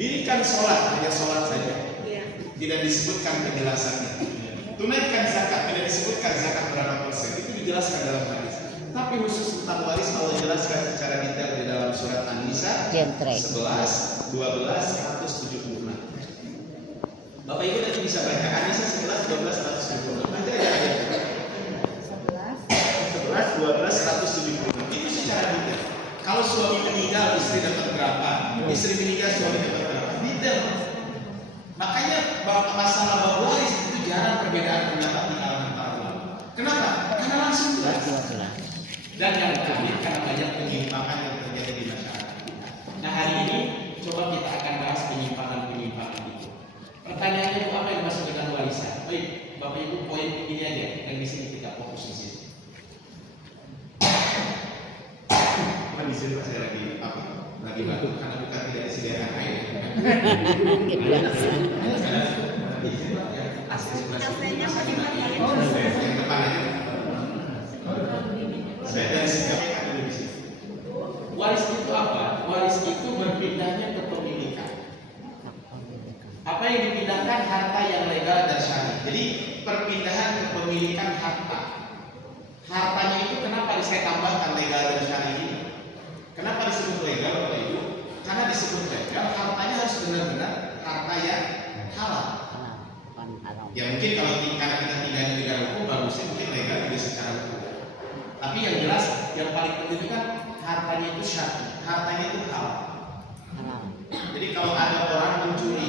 Dirikan sholat, hanya sholat saja. Tidak disebutkan penjelasannya. Tunaikan zakat, tidak disebutkan zakat berapa persen. Itu dijelaskan dalam hadis. Tapi khusus tentang waris Allah jelaskan secara detail di dalam surat An-Nisa 11, 12, 176. Bapak Ibu nanti bisa baca An-Nisa 11, 12, 176. Baca aja ayatnya. 11, 12, 176. Itu secara detail. Kalau suami meninggal, istri dapat berapa? Istri meninggal, suami dapat berapa? Detail. Makanya masalah bab waris itu jarang perbedaan pendapat di kalangan para ulama. Kenapa? Karena langsung jelas. Dan yang terakhir karena banyak penyimpangan yang terjadi di masyarakat. Nah hari ini coba kita akan bahas penyimpangan itu. Pertanyaannya itu apa yang dimaksud dengan warisan? Baik, Bapak Ibu poin ini aja yang di sini kita fokus di sini. Di sini saya lagi batuk karena bukan tidak disediakan air. Waris itu apa? Waris itu berpindahnya kepemilikan. Apa yang dipindahkan? Harta yang legal dan syar'i. Jadi perpindahan kepemilikan harta. Hartanya itu kenapa saya tambahkan legal dan syar'i ini? Kenapa disebut legal Bapak Ibu? Karena disebut legal, hartanya harus benar-benar harta yang halal. Ya mungkin kalau karena kita tinggal di negara hukum, bagusnya mungkin legal juga secara hukum. Tapi yang jelas, yang paling penting kan hartanya itu syar'i, hartanya itu halal. Jadi kalau ada orang mencuri,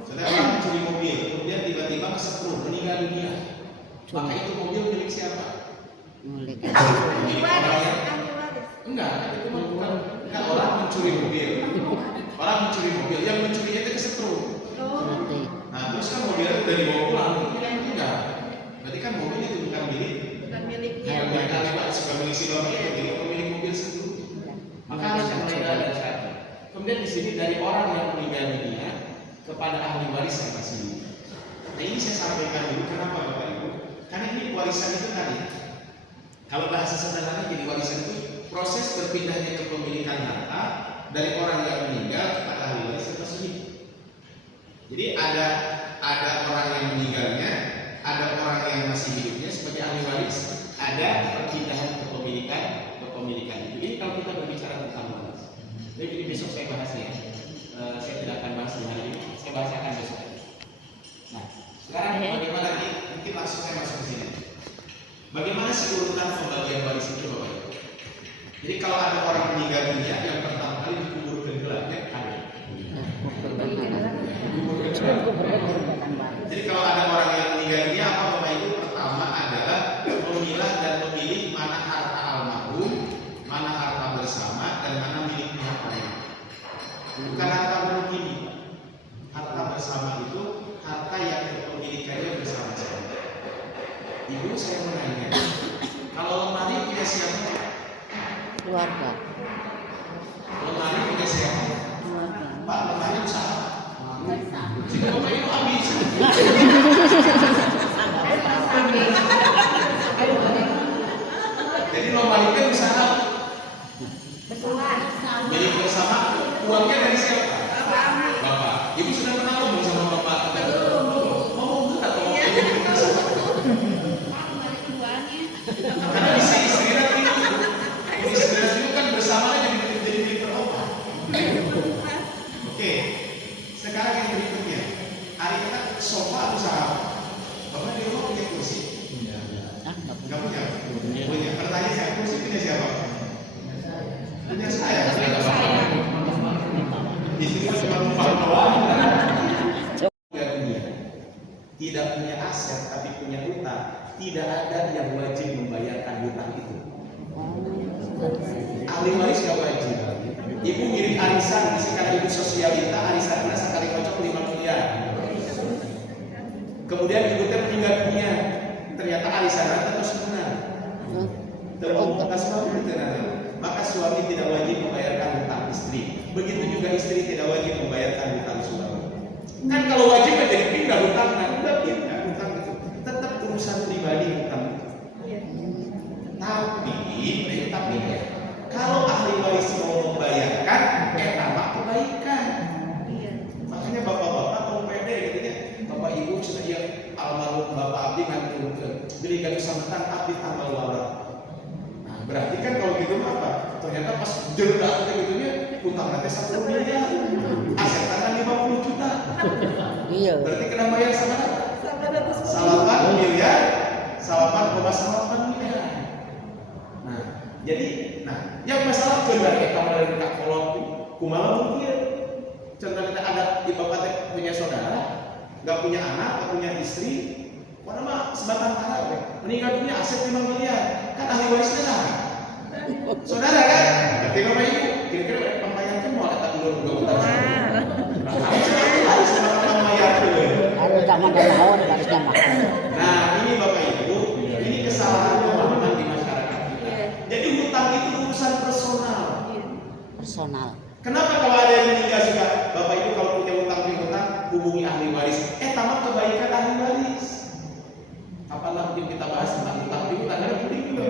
misalnya orang mencuri mobil, kemudian tiba-tiba kesetrum, meninggal dunia, maka itu mobil milik siapa? Milik orang yang enggak, itu bukan orang mencuri mobil. Orang mencuri mobil, yang mencurinya itu kesetrum. Nah, terus kan mobilnya udah dibawa pulang, enggak. Berarti kan mobil itu bukan miliknya. Bukan milik suka mengisi bapak itu, jadi pemilik mobil sebelumnya. Maka harus yang legal dan syar'i. Kemudian di sini dari orang yang meninggal dunia kepada ahli waris yang masih hidup. Nah ini saya sampaikan dulu, kenapa Bapak Ibu? Karena ini warisan itu tadi. Kalau bahasa sederhana jadi warisan itu proses berpindahnya kepemilikan harta dari orang yang meninggal kepada ahli waris yang masih hidup. Jadi ada orang yang meninggalnya, ada orang yang masih hidupnya sebagai ahli waris, ada perpindahan kepemilikan. Jadi kalau kita berbicara tentang waris, jadi besok saya bahas ya. Saya tidak akan bahas hari ini, saya bahasakan besok. Nah, sekarang bagaimana ini? Mungkin langsung saya masuk ke sini. Bagaimana sih urutan pembagian waris itu Bapak Ibu? Jadi kalau ada orang meninggal dunia, yang pertama kali dikuburkan gelapnya ada. Jadi kalau ada orang yang meninggal dunia, apa Bapak Ibu? Pertama adalah memilah dan memilih mana harta almarhum, mana harta bersama, dan mana milik pihak lain. Bukan harta berkini. Harta bersama itu harta yang kepemilikannya bersama-sama. Ibu saya mau nanya, kalau lemari punya siapa? Keluarga. Lemari punya siapa? Pak, lemari usaha. Jika Bapak Ibu habis. Jadi lemari kan usaha. Milik bersama, uangnya dari siapa? Bapak. Ibu sudah kenal belum sama Bapak? Oh, enggak atau milik bersama? Karena bisa istri nanti itu kan bersamanya jadi milik berobat. Oke, sekarang yang berikutnya, hari kita sofa usaha. Bapak di rumah punya kursi? Enggak punya. Punya. Pertanyaan saya, kursi punya siapa? Punya saya. Istri cuma tidak punya aset tapi punya hutang, tidak ada yang wajib membayarkan hutang itu. Ahli waris gak wajib. Ibu ngirim arisan, misalkan ibu sosialita arisannya sekali kocok 5 miliar. Kemudian ibu teh meninggal dunia, ternyata arisannya terus benar. Maka suami tidak wajib membayarkan hutang istri. Begitu juga istri tidak wajib membayarkan hutang suami. Kan kalau wajib jadi pindah hutang, udah pindah hutang itu. Tetap urusan pribadi hutang itu. Tapi kalau ahli waris mau membayarkan, tambah kebaikan. hutang abdi tambal warak. Nah, berarti kan kalau gitu apa? Ternyata pas jeda gitunya hutang nanti 1 miliar, aset tangan 50 juta. Iya. Berarti kena bayar sama 8 miliar, 8,8 miliar. Nah, jadi, yang masalah benar ya kalau dari Kak Kolot, kumaha mungkin. Contohnya ada di bapak punya saudara, nggak punya anak, nggak punya istri, mana mah sebatang kara, meninggal dunia aset 5 miliar, kan ahli warisnya lah. Saudara kan, berarti bapak ibu, kira-kira pembayaran mau ada dulu utang. Harus membayar dulu. Harus jangan tahun harusnya makan. Nah, ini bapak ibu, ini kesalahan pemahaman di masyarakat kita. Jadi hutang itu urusan personal. Personal. Kenapa kalau ada yang meninggal juga, bapak ibu kalau punya hutang piutang hubungi ahli waris. Tamat kebaikan ahli waris. Apalah mungkin kita bahas tentang hutang piutang, ada penting juga.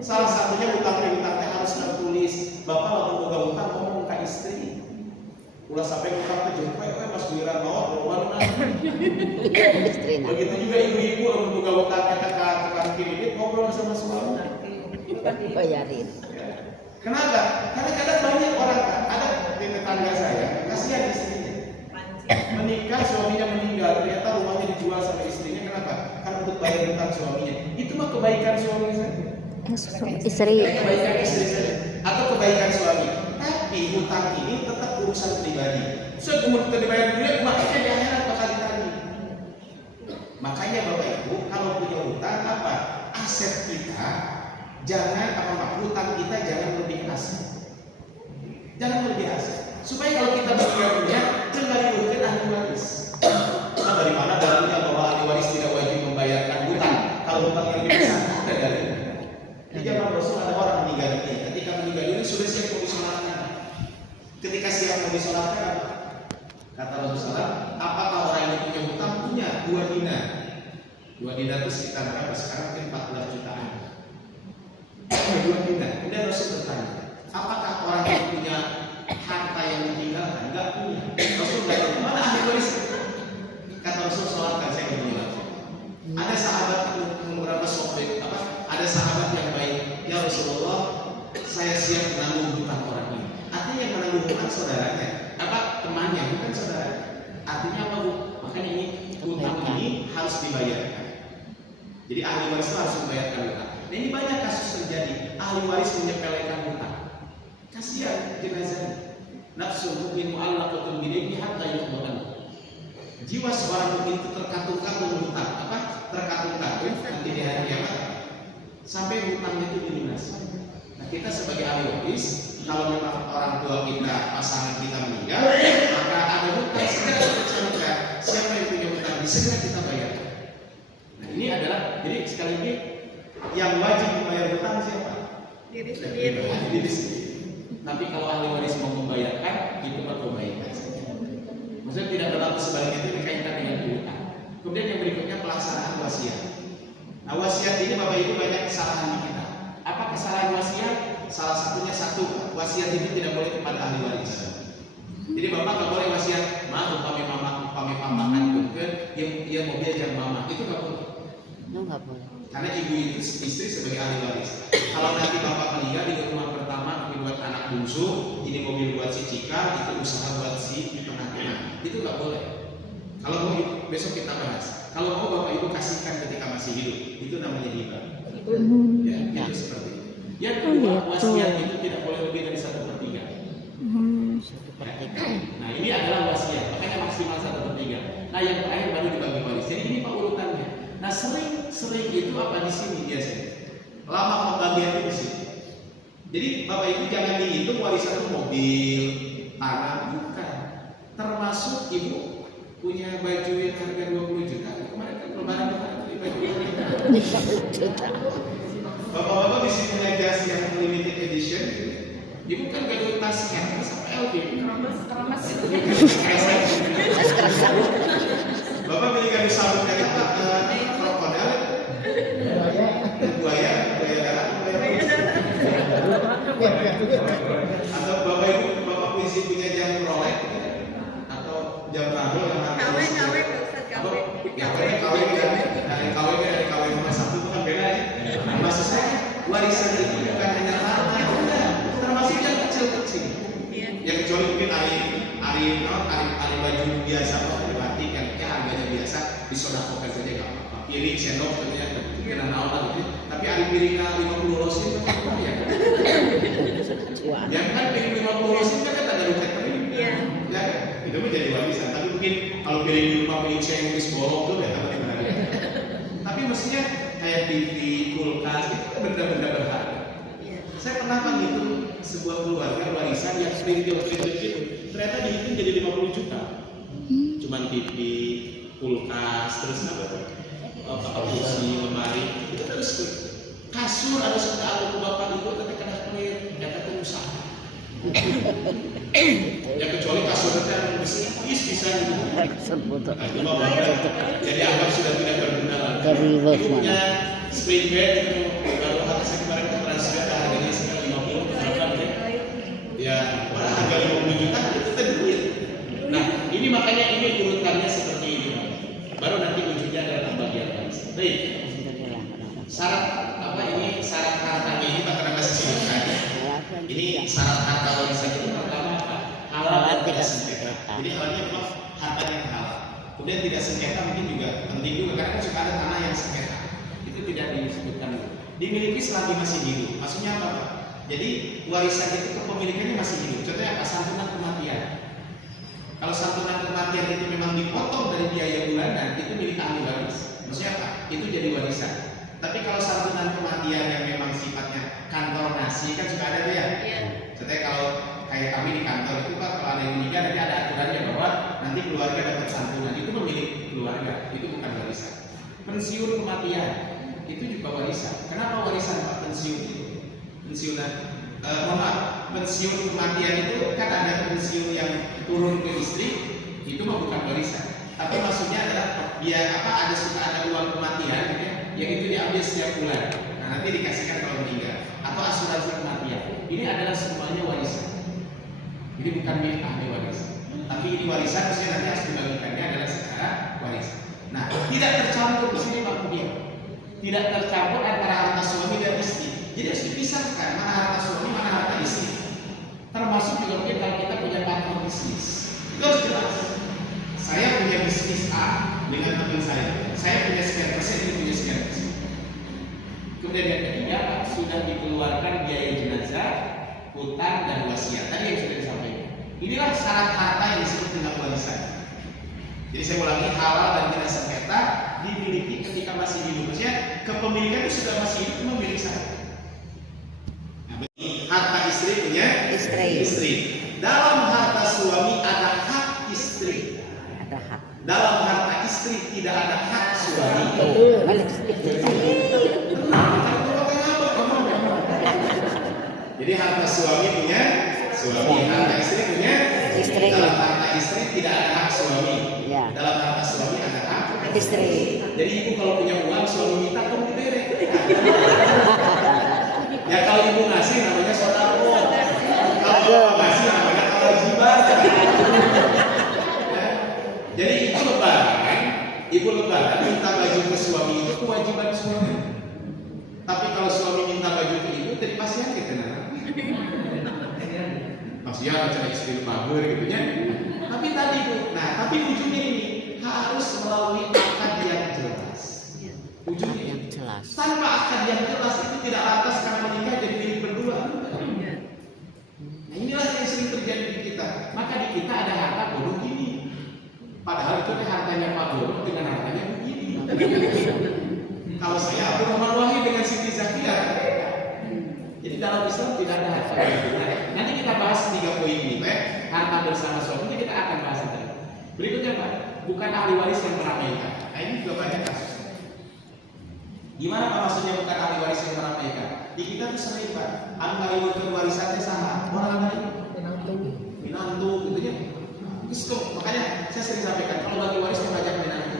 Salah satunya hutang piutang harus tertulis. Bapak waktu boga hutang ngomong ke istri. Ulah sampai hutang ke jemput, pas giliran bawa baru Istri. Begitu juga ibu-ibu waktu boga hutang kita ke tukang kredit ngobrol sama suami. Bayarin. Kenapa? Karena kadang banyak orang, ada di tetangga saya, kasihan istrinya. Menikah, suaminya meninggal, ternyata rumahnya dijual sama istrinya. Kenapa? Karena untuk bayar hutang suaminya. Itu mah kebaikan suami saja. Istri. Kebaikan istri saja. Atau kebaikan suami. Tapi hutang ini tetap urusan pribadi. Kemudian dibayar duit, makanya di akhirat bakal ditagih. Makanya Bapak Ibu, kalau punya hutang apa? Aset kita. Jangan hutang kita jangan lebih aset. Jangan lebih aset. Supaya kalau kita meninggal dunia, jangan diurutkan ahli waris. Nah, dari mana dalilnya bahwa ahli waris tidak wajib membayarkan hutang? Kalau hutang yang besar ada dalilnya. Di zaman Rasul ada orang meninggal dunia. Ketika meninggal dunia sudah siap mau disolatkan. Ketika siap mau disolatkan, kata Rasulullah, apakah orang yang punya hutang? Punya 2 dinar. 2 dinar itu sekitar berapa? Sekarang mungkin 14 jutaan. 2 dinar. Kemudian Rasul bertanya, apakah orang yang punya harta yang ditinggalkan? Enggak punya. Rasul bertanya, mana ahli waris? Kata Rasul, sholatkan saya kemudian. Ada sahabat beberapa sahabat ada sahabat yang baik, ya Rasulullah, saya siap menanggung hutang orang ini. Artinya yang menanggung hutang saudaranya, temannya, bukan saudara. Artinya apa Bu? Makanya ini hutang ini harus dibayarkan. Jadi ahli waris itu harus membayarkan hutang. Nah, ini banyak kasus terjadi, ahli waris menyepelekan hutang. Kasihan jenazahnya. Nafsul mu'min mu'allaqatun bidayni hatta yuqbadan. Jiwa seorang mukmin itu terkatung-katung hutang, terkatung-katung nanti di hari kiamat sampai hutangnya itu dilunasi. Nah, kita sebagai ahli waris, kalau memang orang tua kita, pasangan kita meninggal, maka ada hutang segera kita carikan. Siapa yang punya hutang, segera kita bayar. Nah, ini adalah, jadi sekali lagi yang wajib membayar hutang siapa? Diri sendiri. Tapi kalau ahli waris mau membayarkan, itu mah kebaikan saja. Maksudnya tidak berlaku sebaliknya, itu dikaitkan dengan hutang. Kemudian yang berikutnya pelaksanaan wasiat. Nah, wasiat ini Bapak Ibu banyak kesalahan di kita. Apa kesalahan wasiat? Salah satunya wasiat itu tidak boleh kepada ahli waris. Jadi Bapak nggak boleh wasiat, maaf upami papa kan, dia mobil jam mama, itu nggak boleh. Nggak boleh. Karena ibu itu istri sebagai ahli waris. Kalau nanti bapak meninggal di rumah pertama ini buat anak bungsu, ini mobil buat si Cika, itu usaha buat si tengah-tengah, itu nggak boleh. Kalau mau besok kita bahas. Kalau mau bapak ibu kasihkan ketika masih hidup, itu namanya hibah. Ya, itu seperti itu. Yang kedua, wasiat itu tidak boleh lebih dari 1/3. Nah, ini adalah wasiat, makanya maksimal 1/3. Nah, yang terakhir baru dibagi waris. Jadi ini pak urutannya. Nah, sering itu apa di sini biasanya? Lama pembagian itu di sini. Jadi bapak ibu jangan dihitung warisan itu mobil, tanah, bukan. Termasuk ibu punya baju yang harga 20 juta. Kemarin kan lebaran beli baju ini. Bapak-bapak di sini punya jas yang limited edition. Ibu kan gak duit tas Hermes sama LV. Keramas. Bapak beli gaduh sabun dari apa? Krokodil, buaya darat, atau bapak ibu punya jam Rolex atau jam Rado yang harganya KW dari KW nomor 1 itu kan beda aja. warisan itu bukan hanya harta, enggak, termasuk yang kecil-kecil. Ya kecuali mungkin ari baju biasa kok dibatik yang harganya biasa disodakokan saja nggak apa-apa. Piring, sendok contohnya kena naon lah gitu. Tapi ari piringnya 50 rosin kan apa ya? Yang kan piring 50 rosin kan ada ruket tapi ya kan itu menjadi warisan. Tapi mungkin kalau piring di rumah piring sengis bolong tuh ya tapi mana dia. Tapi mestinya kayak TV, kulkas itu kan benda-benda berharga. Saya pernah menghitung sebuah keluarga warisan yang spiritual ternyata dihitung jadi 50 juta. Cuman TV, kulkas, terus apa kursi, lemari, itu terus kasur ada sudah aku bapak itu ketika kena proyek, ternyata itu usaha. Ya kecuali kasur itu yang bisa gitu. Jadi anggap sudah tidak berguna lagi. Punya spring bed itu baru harga saya kemarin ke transfer harganya sekitar 50 berapa ya? Ya, harga 50 juta itu duit. Nah, ini makanya ini urutannya seperti ini. Baru nanti ujungnya adalah pembagian warisan. Baik. Syarat apa ini? Syarat hartanya ini bakalan masih sebutkan. Ini syarat harta warisan itu pertama apa? Halal dan tidak sengketa. Jadi halnya memang harta yang halal. Kemudian tidak sengketa mungkin juga penting juga karena suka ada tanah yang sengketa. Itu tidak disebutkan. Dimiliki selagi masih hidup. Maksudnya apa, Pak? Jadi warisan itu kepemilikannya masih hidup. Contohnya apa? Santunan kematian. Kalau santunan kematian itu memang dipotong dari biaya bulanan, itu milik ahli waris. Maksudnya apa? Itu jadi warisan. Tapi kalau santunan kematian yang memang sifatnya kantor nasi kan suka ada tuh ya. Contohnya kalau kayak kami di kantor itu Pak, kalau ada yang meninggal nanti ada aturannya bahwa nanti keluarga dapat santunan itu milik keluarga, itu bukan warisan. Pensiun kematian itu juga warisan. Kenapa warisan Pak pensiun itu? Pensiun kematian itu kan ada pensiun yang turun ke istri, itu mah bukan warisan. Tapi maksudnya adalah ada uang kematian gitu ya, yang itu diambil setiap bulan. Nah, nanti dikasihkan kalau meninggal atau asuransi kematian. Ini adalah semuanya warisan. Ini bukan milik ahli waris. Tapi ini warisan maksudnya nanti harus dibagikannya adalah secara warisan. Nah, tidak tercampur di sini Pak Budi. Tidak tercampur antara harta suami dan istri. Jadi harus dipisahkan mana harta suami, mana harta istri. Termasuk juga mungkin kalau kita punya partner bisnis. Itu harus jelas. Saya punya bisnis A dengan teman saya punya sekian persen, dia punya sekian persen. Kemudian yang ketiga, sudah dikeluarkan biaya jenazah, hutang dan wasiat. Tadi yang sudah disampaikan. Inilah syarat harta yang disebut dengan warisan. Jadi saya ulangi, halal dan tidak sengketa dimiliki ketika masih hidup. Maksudnya kepemilikan itu sudah masih hidup memiliki saya. Harta istri punya istri. Dalam harta suami ada hak istri. Ada hak. Dalam harta istri tidak ada hak suami. Jadi harta suami punya suami, harta istri punya istri. Dalam harta istri tidak ada hak suami. Ya. Dalam harta suami ada hak istri. Jadi ibu kalau punya uang suami minta tolong diderek. Ya kalau ibu ngasih namanya sodako. Kalau ibu ngasih namanya kewajiban. Jadi ibu lebaran minta baju ke suami itu kewajiban suami. Tapi kalau suami minta baju ke ibu, terima kasih kita maksudnya cara istri mager gitu ya. Tapi tadi Bu, tapi ujungnya ini harus melalui akad yang jelas. Ujungnya yang jelas. Tanpa akad yang jelas itu tidak lantas karena menikah jadi milik berdua. Nah inilah yang sering terjadi di kita. Maka di kita ada harta bodoh gini. Padahal itu hartanya Pak Bodoh dengan hartanya begini. Kalau saya Abdurrahman Wahid dengan Siti Zakia. Jadi dalam Islam tidak ada harta. Nanti kita bahas 3 poin ini, Pak. Harta bersama suami kita akan bahas itu. Berikutnya Pak, bukan ahli waris yang meramaikan. Nah ini juga banyak kasusnya. Gimana Pak maksudnya bukan ahli waris yang meramaikan? Di kita tuh sering Pak, ahli warisannya sama. Orang lain minantu gitu ya. Makanya saya sering sampaikan kalau bagi waris mengajak minantu.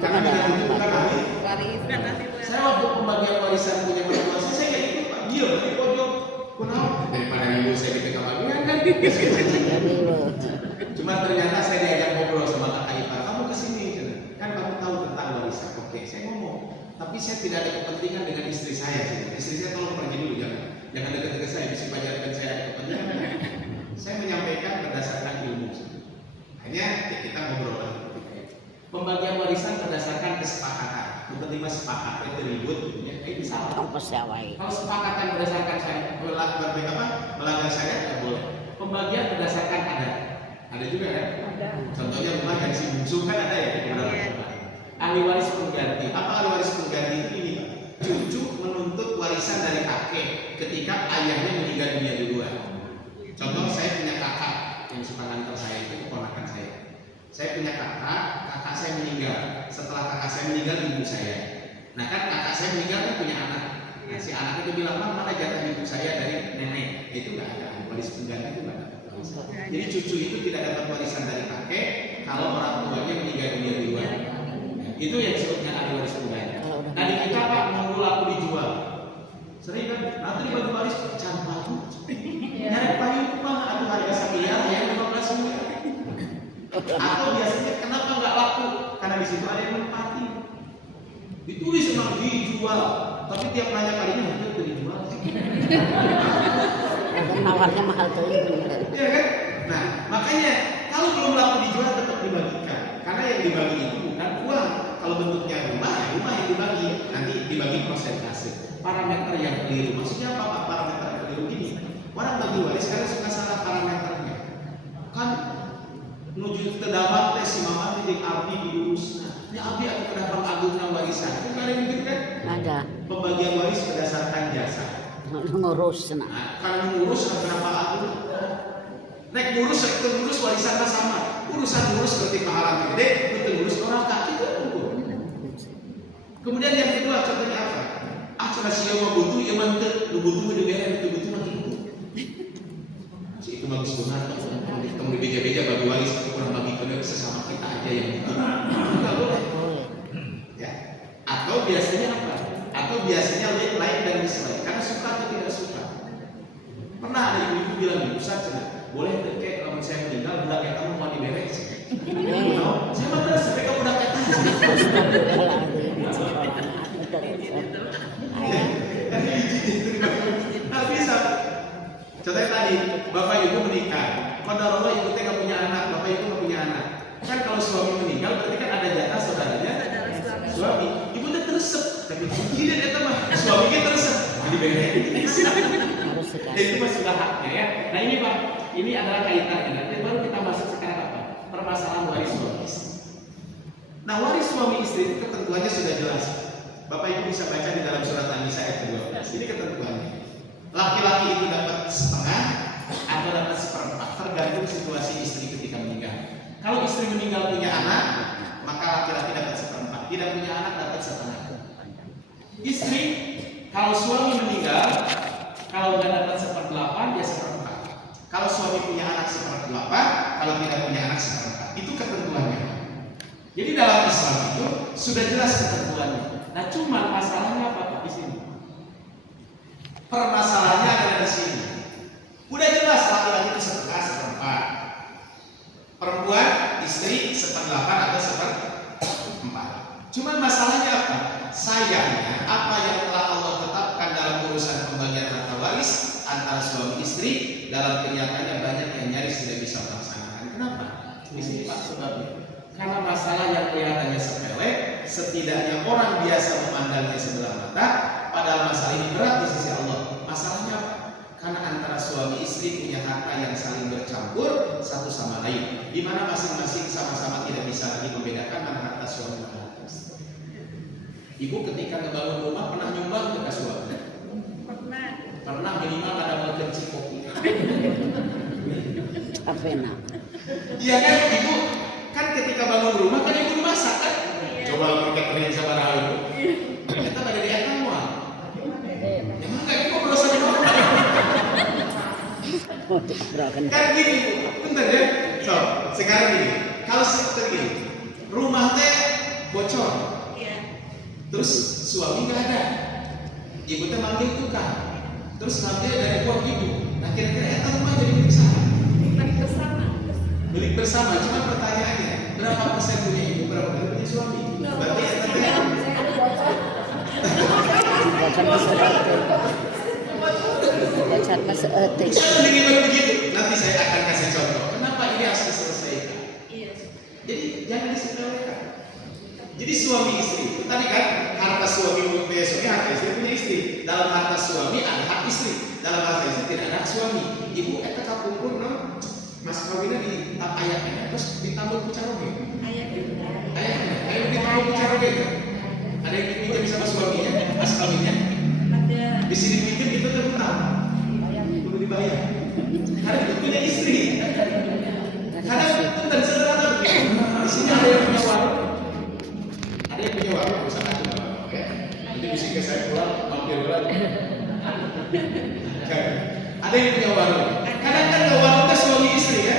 Karena minantu bukan ahli waris. Saya waktu pembagian warisan punya mertua saya kayak gitu Pak, dia di pojok. Kenapa? Daripada ibu saya di bagian kan. Cuma ternyata saya diajak ngobrol sama kakak ipar, kamu kesini, kan kamu tahu tentang warisan. Oke, saya ngomong, tapi saya tidak ada kepentingan dengan istri saya. Istri saya tolong pergi dulu, jangan dekat-dekat saya, bisa pajarkan saya ada kepentingan. Saya menyampaikan berdasarkan ilmu. Hanya kita ngobrol. Pembagian warisan berdasarkan kesepakatan. Bukan lima sepakat itu ribut, itu salah. Kalau sepakatan berdasarkan syariat, melanggar syariat tidak boleh. Pembagian berdasarkan adat, ada juga kan? Ada. Contohnya rumah yang si bungsu kan ada ya di beberapa tempat. Ahli waris pengganti. Apa ahli waris pengganti itu ini? Cucu menuntut warisan dari kakek ketika ayahnya meninggal dunia duluan. Contoh saya punya kakak yang suka ngantar saya itu keponakan saya. Saya punya kakak saya meninggal. Setelah kakak saya meninggal ibu saya. Nah kan kakak saya meninggal kan punya anak. Nah, si anak itu bilang, mana jatah ibu saya dari nenek? Itu nggak ada waris pengganti itu nggak ada. Jadi cucu itu tidak dapat warisan dari kakek kalau orang tuanya meninggal dunia duluan. Itu yang disebutnya ahli waris pengganti. Nah di kita Pak nunggu laku dijual. Sering kan? Nanti dibagi waris jangan palu. Nyari payung Pak, atau harga sekian yang 15 miliar. Atau biasanya kenapa nggak laku? Karena di situ ada yang menempati. Ditulis memang dijual, tapi tiap nanya kalinya itu dijual. Nawarnya mahal tuh. Iya kan? Nah makanya kalau belum laku dijual tetap dibagikan. Karena yang dibagi itu bukan uang. Kalau bentuknya rumah, ya rumah yang dibagi. Nanti dibagi persentase. Parameter yang keliru. Maksudnya apa Pak? Parameter yang keliru gini. Orang bagi waris sekarang suka salah parameternya. Kan menuju ke dapat tes si mama jadi abdi diurus. Ini abdi atau kedapat agungnya warisan. Itu nggak ada yang begitu kan? Ada. Pembagian waris berdasarkan jasa. Ngurus. Nah, kalau ngurus berapa agung? Naik ngurus, itu ngurus warisannya sama. Urusan ngurus seperti pahala gede, itu ngurus orang kaki itu ukur. Kemudian yang kedua contohnya apa? Coba siapa mau butuh, ya mantet, lu butuh udah beres, itu butuh mati butuh. Si itu bagus banget. Kamu beja-beja bagi waris, kurang bagi ke sesama kita aja yang butuh. Enggak boleh. Ya. Atau biasanya apa? Atau biasanya lain dan dislike. Karena suka atau tidak suka. Pernah ada ibu-ibu bilang, Ustaz, boleh kayak kalau saya meninggal, budak yang kamu mau diberes. Saya mana sampai kamu budak yang Nah bisa. Contohnya tadi, bapak ibu menikah. Padahal Allah ibu nggak punya anak, bapak ibu nggak punya anak. Kan kalau suami meninggal, berarti kan ada jatah saudaranya. Suami, ibu tuh teresep. Tapi tidak ada teman. Suaminya teresep. Diberes. Itu mah sudah haknya ya. Nah ini Pak, ini adalah kaitannya. Nanti baru kita masuk sekarang apa? Permasalahan waris suami istri. Nah waris suami istri itu ketentuannya sudah jelas. Bapak Ibu bisa baca di dalam surat An-Nisa ayat 12. Ini ketentuannya. Laki-laki itu dapat setengah atau dapat seperempat, tergantung situasi istri ketika meninggal. Kalau istri meninggal punya anak, maka laki-laki dapat seperempat. Tidak punya anak dapat setengah. Istri, kalau suami meninggal, kalau nggak dapat 1/8 ya 1/4. Kalau suami punya anak 1/8, kalau tidak punya anak 1/4. Itu ketentuannya. Jadi dalam Islam itu sudah jelas ketentuannya. Nah cuma masalahnya apa Pak di sini? Permasalahannya ada di sini. Udah jelas laki-laki itu 1/4. Perempuan istri 1/8 atau 1/4. Cuma masalahnya apa? Sayangnya apa yang telah Allah tetapkan dalam urusan pembagian harta waris antara suami istri dalam kenyataannya banyak yang nyaris tidak bisa melaksanakan. Kenapa? Di sini Pak sebabnya. Karena masalah yang kelihatannya sepele, setidaknya orang biasa memandangnya sebelah mata, padahal masalah ini berat di sisi Allah. Masalahnya apa? Karena antara suami istri punya harta yang saling bercampur satu sama lain, di mana masing-masing sama-sama tidak bisa lagi membedakan mana harta suami dan harta istri. Ibu ketika ngebangun rumah pernah nyumbang ke suami? Pernah minimal ada mau kecil kopi. Apa enak? Iya kan ibu? Kan ketika bangun rumah kan ibu masak kan? Coba kita kerja sama Rahul. Kita pada di atas semua. Emang nggak ibu berusaha di mana? Kan gini, bentar ya. So sekarang gini, kalau seperti gini, rumah teh bocor. Terus suami nggak ada, ibu teh manggil tukang, terus ngambil dari uang ibu. Nah kira-kira eta rumah jadi milik siapa? Milik bersama. Cuma pertanyaannya, berapa persen punya ibu, berapa persen punya suami? Berarti eta teh Belajar ke seetik. Belajar ke seetik. Bukan ribet begitu. Nanti saya akan kasih contoh. Kenapa ini harus diselesaikan? Jadi jangan disepelekan. Jadi suami istri itu tadi kan harta suami punya suami, harta istri punya istri. Dalam harta suami ada hak istri, dalam harta istri tidak ada hak suami. Ibu eta kapumpur no, mas kawinnya di ayatnya, terus ditambah bicara ayatnya, ayo ditambah bicara gitu. Ada yang pinjam sama suaminya, mas kawinnya. Di sini pinjam itu terutang, perlu dibayar. Karena itu punya istri. Karena itu dan sederhana begitu. Di sini ada yang punya warung. Ada yang punya warung, misalkan ya. Nanti bisik ke saya pulang, mampir lagi. Ada yang punya warung. Kadang kan warung itu suami istri ya.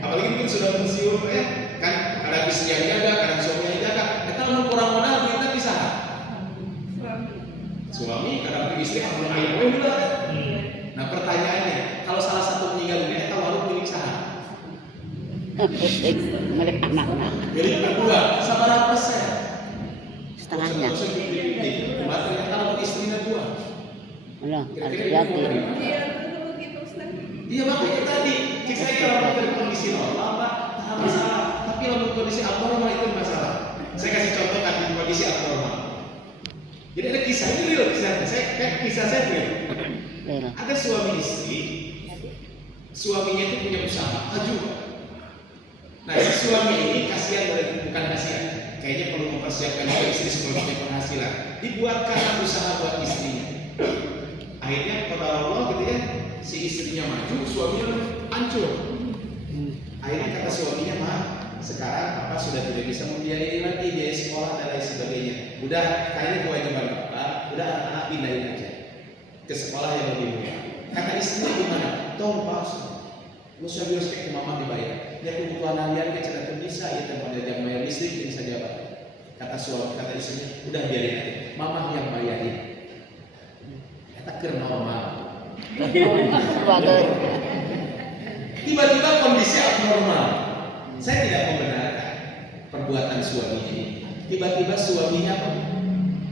Apalagi mungkin sudah pensiun ya. Kan kadang istri yang jaga, kadang suami yang jaga. Kita mau kurang modal kita bisa. Suami kadang istri belum ayam juga. Nah pertanyaannya, kalau salah satu meninggal dunia, kita warung milik saham. Milik anak-anak. Milik berdua, sabar persen. Setengahnya. Ternyata kalau istrinya dua. Loh, hati-hati. Iya makanya tadi saya kalau dari kondisi normal Pak, masalah. Tapi kalau kondisi abnormal itu masalah. Saya kasih contoh kan kondisi abnormal. Jadi ada kisah ini real kisah saya real. Ada suami istri, suaminya itu punya usaha maju. Nah si suami ini kasihan, bukan kasihan, kayaknya perlu mempersiapkan istri sebelum punya penghasilan. Dibuatkan usaha buat istrinya. Akhirnya pada Allah gitu ya, si istrinya maju, suaminya hancur. Akhirnya kata suaminya, "Mah, sekarang Papa sudah tidak bisa membiayai lagi biaya sekolah dan lain sebagainya. Udah, kayaknya kewajiban Bapak, udah anak-anak pindahin aja ke sekolah yang lebih murah." Kata istrinya gimana? "Tolong Pak, lu serius kayak ke mama dibayar. Ya kebutuhan harian kayak cerita bisa ya tempat yang bayar listrik bisa jabat." Kata suami, kata istrinya, "Udah biarin aja, mama yang bayarin." Kata normal. Tiba-tiba kondisi abnormal. Saya tidak membenarkan perbuatan suami ini. Tiba-tiba suaminya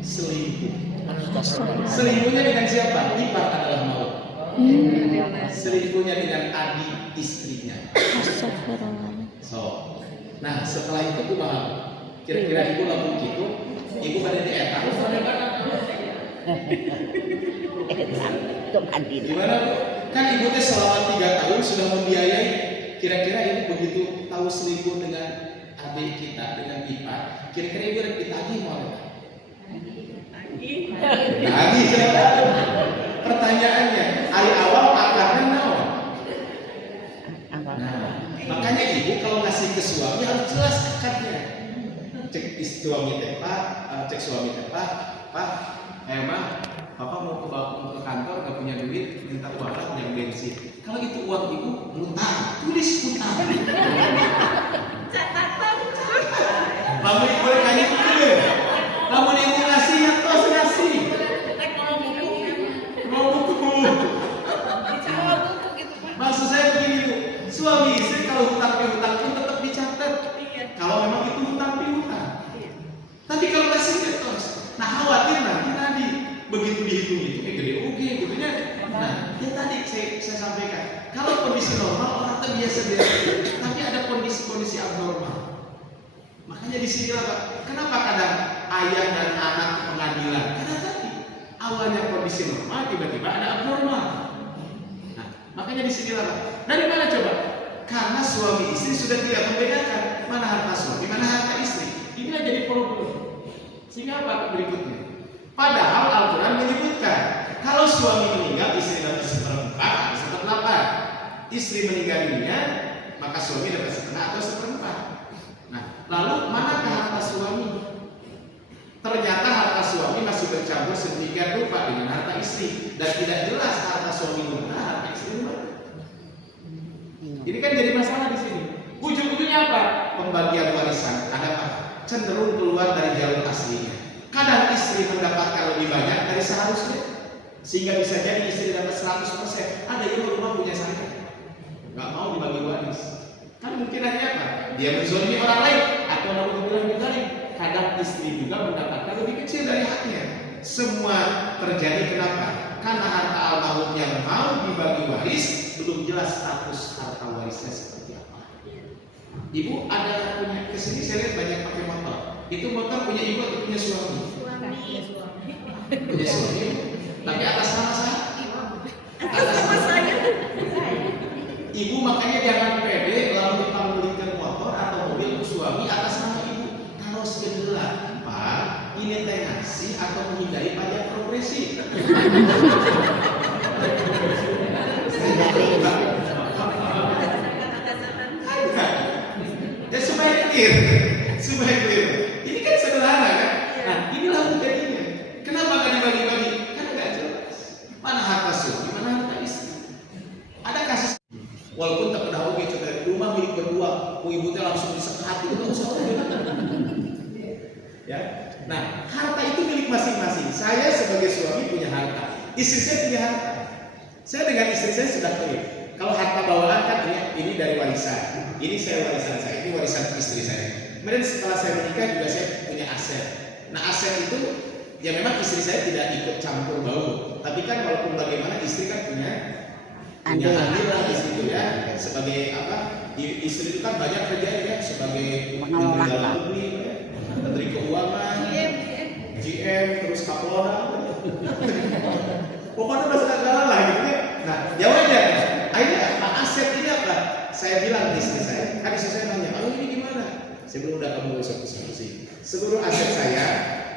selingkuh. Selingkuhnya dengan siapa? Ipar adalah maut. Selingkuhnya dengan adik istrinya. So, nah setelah itu kumaha? Kira-kira ibu lalu gitu, ibu pada dietang. Gimana? Kan ibu teh selama 3 tahun sudah membiayai. Kira-kira ibu begitu tahu selingkuh dengan adik kita, dengan ipar, kira-kira ibu ada ditagih mau apa? Tagih kenapa? Pertanyaannya, hari awal akarnya naon? Nah, makanya ibu kalau ngasih ke suami harus jelas akarnya. Cek suami teh Pak, cek suami teh Pak, emang Papa mau ke kantor gak punya duit, minta uang yang bensin. Kalau itu uang ibu, utang, tulis utang. Kamu ibu boleh nanya dulu. Kamu ibu ngasih ya tos ngasih. Mau buku. Maksud saya begini Bu, suami istri kalau hutang piutang pun tetap dicatat. Kalau memang itu hutang piutang. Tapi kalau ngasih ya tos, nah khawatir nanti tadi. Begitu dihitung gede oke gitunya. Nah ya tadi saya sampaikan, kalau kondisi normal orang terbiasa, tapi ada kondisi abnormal. Makanya di sini Pak, kenapa kadang ayah dan anak ke pengadilan? Karena tadi awalnya kondisi normal, tiba-tiba ada abnormal. Nah makanya di sini Pak, dari mana coba? Karena suami istri sudah tidak membedakan mana harta suami, mana harta istri. Inilah jadi problem. Sehingga apa berikutnya? Padahal Al-Quran menyebutkan kalau suami meninggal, istri dapat 1/4 atau 1/8. Istri meninggal dunia, maka suami dapat 1/2 atau 1/4. Nah, lalu manakah harta suami? Ternyata harta suami masih bercampur sedemikian rupa dengan harta istri dan tidak jelas harta suami mana, harta istri mana. Ini kan jadi masalah di sini. Ujung-ujungnya apa? Pembagian warisan ada apa? Cenderung keluar dari jalur aslinya. Kadang istri mendapatkan lebih banyak dari seharusnya, sehingga bisa jadi istri dapat 100%. Ada yang rumah punya saya, nggak mau dibagi waris. Kan mungkin akhirnya apa? Dia menzolimi orang lain atau naudzubillah min dzalik. Kadang istri juga mendapatkan lebih kecil dari haknya, Semua terjadi kenapa? Karena harta almarhum yang mau dibagi waris belum jelas status harta warisnya seperti apa. Ibu ada punya, kesini saya lihat banyak pakai motor. Itu motor punya ibu atau punya suami? Punya suami. Tapi atas nama saya? Atas nama saya. Ibu makanya jangan pede lalu dipamilikan motor atau mobil ke suami atas nama ibu. Taruh segelas, Pak, ini teh ngasih atau menghindari pajak progresif. Ya supaya clear. Ini kan sederhana kan? Nah, inilah jadinya. Kenapa nggak dibagi-bagi? Karena nggak jelas. Mana harta suami, mana harta istri. Ada kasus, walaupun tak pernah gitu dari rumah milik berdua, ibu teh langsung disekat itu nggak usah. Ya, nah harta itu milik masing-masing. Saya sebagai suami punya harta, istri saya punya harta. Saya dengan istri saya sudah clear. Kalau harta bawaan kan ini dari warisan. Ini warisan saya, ini warisan istri saya. Kemudian setelah saya menikah juga saya punya aset. Nah aset itu ya memang istri saya tidak ikut campur bau. Tapi kan walaupun bagaimana istri kan punya andil lah di situ ya. Sebagai apa? Istri itu kan banyak kerjaan ya sebagai pengelola publik, menteri keuangan, GM, terus Kapolda. Pokoknya udah segala lah gitu ya. Nah, ya wajar. Akhirnya aset ini apa? Saya bilang ke istri saya, kan istri saya nanya, "Oh, ini gimana?" Saya bilang, "Udah kamu usah pusing-pusing. Seluruh aset saya,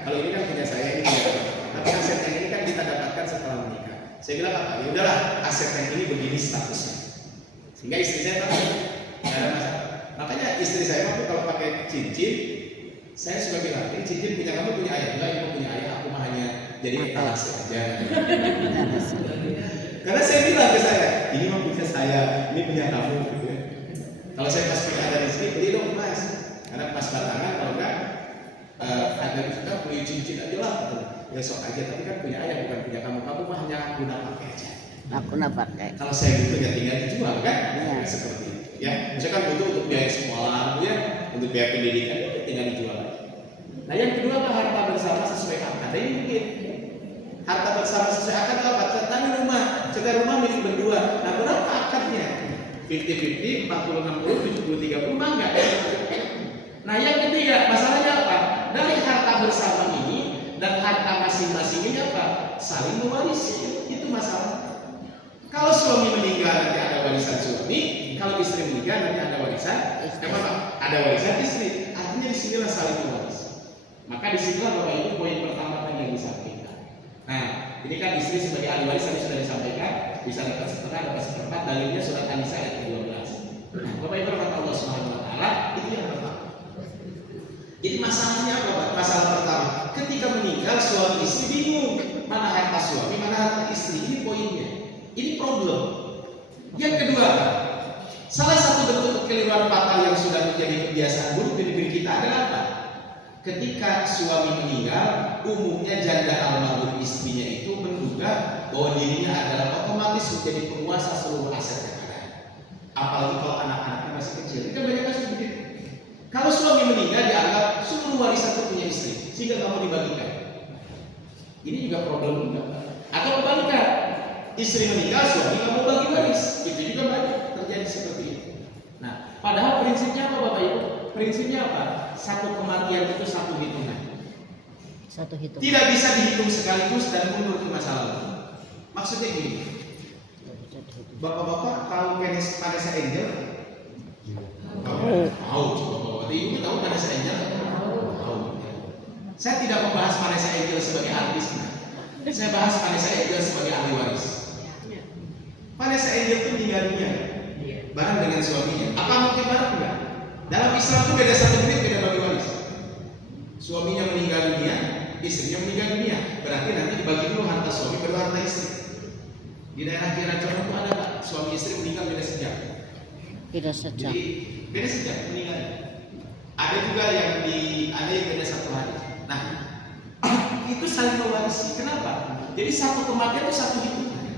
kalau ini kan punya saya, ini punya kamu. Tapi aset yang ini kan kita dapatkan setelah menikah." Saya bilang apa? Ya udahlah, aset yang ini begini statusnya. Sehingga istri saya tahu, nggak ada masalah. Makanya istri saya waktu kalau pakai cincin, saya suka bilang, ini cincin punya kamu, punya ayah. Enggak, ini punya ayah, aku mah hanya jadi etalase aja. Karena saya bilang ke saya, ini mah punya saya, ini punya kamu gitu ya. Kalau saya pas punya ada rezeki, beli dong mas. Karena pas batangan kalau enggak ada kita beli cincin aja lah. Ya sok aja, tapi kan punya ayah bukan punya kamu. Kamu mah hanya guna pakai aja. Aku nak pakai. Kalau saya butuh ya tinggal dijual kan? Ya. Seperti itu. Ya, misalkan butuh untuk biaya sekolah, ya, untuk biaya pendidikan, ya tinggal dijual. Nah yang kedua apa? Harta bersama sesuai akad. Ini mungkin harta bersama sesuai akad apa? Cetak rumah milik berdua. Nah berapa akadnya? 50-50, 40-60, 70-30, enggak. Nah yang ketiga, masalahnya apa? Dari harta bersama ini dan harta masing-masing ini apa? Saling mewarisi. Itu masalah. Kalau suami meninggal nanti ada warisan suami, kalau istri meninggal nanti ada warisan ada warisan istri. Artinya disinilah saling mewarisi. Maka disinilah Bapak Ibu poin pertama tadi yang disampaikan. Nah, ini kan istri sebagai ahli waris tadi sudah disampaikan, bisa dapat setengah, dapat seperempat. Dalilnya surat An-Nisa ayat 12. Nah, Bapak Ibu rahmat Allah Subhanahu wa taala, itu yang pertama. Jadi masalahnya apa, Pak? Masalah pertama, ketika meninggal suami istri bingung mana harta suami, mana harta istri. Ini poinnya. Ini problem. Yang kedua, salah satu bentuk kekeliruan fatal yang sudah menjadi kebiasaan buruk di negeri kita adalah apa? Ketika suami meninggal, umumnya janda almarhum istrinya itu menduga bahwa dirinya adalah otomatis menjadi penguasa seluruh aset yang ada. Apalagi kalau anak-anaknya masih kecil. Itu banyak kasus begitu. Kalau suami meninggal dianggap seluruh warisan itu punya istri, sehingga nggak mau dibagikan. Ini juga problem juga. Atau kebalikan, istri meninggal, suami nggak mau bagi waris. Itu juga banyak terjadi seperti itu. Nah, padahal prinsipnya apa Bapak Ibu? Prinsipnya apa? Satu kematian itu satu hitungan. Satu hitung. Tidak bisa dihitung sekaligus dan mundur ke masa lalu. Maksudnya gini, Bapak-bapak tahu Vanessa Angel? Tahu, coba Bapak. Ibu tahu Vanessa Angel? Tahu. Saya tidak membahas Vanessa Angel sebagai artis. Saya bahas Vanessa Angel sebagai ahli waris. Vanessa Angel itu meninggal dunia bareng dengan suaminya. Apa mungkin bareng enggak? Dalam Islam itu beda satu menit beda bagi waris. Suaminya meninggal dunia, istrinya meninggal dunia. Berarti nanti dibagi dulu harta suami baru harta istri. Di daerah Cirebon itu ada nggak suami istri meninggal beda sejak? Beda sejak. Jadi beda sejak meninggal. Ada juga yang beda 1 hari. Nah, itu saling mewarisi. Kenapa? Jadi satu kematian itu satu hitungan.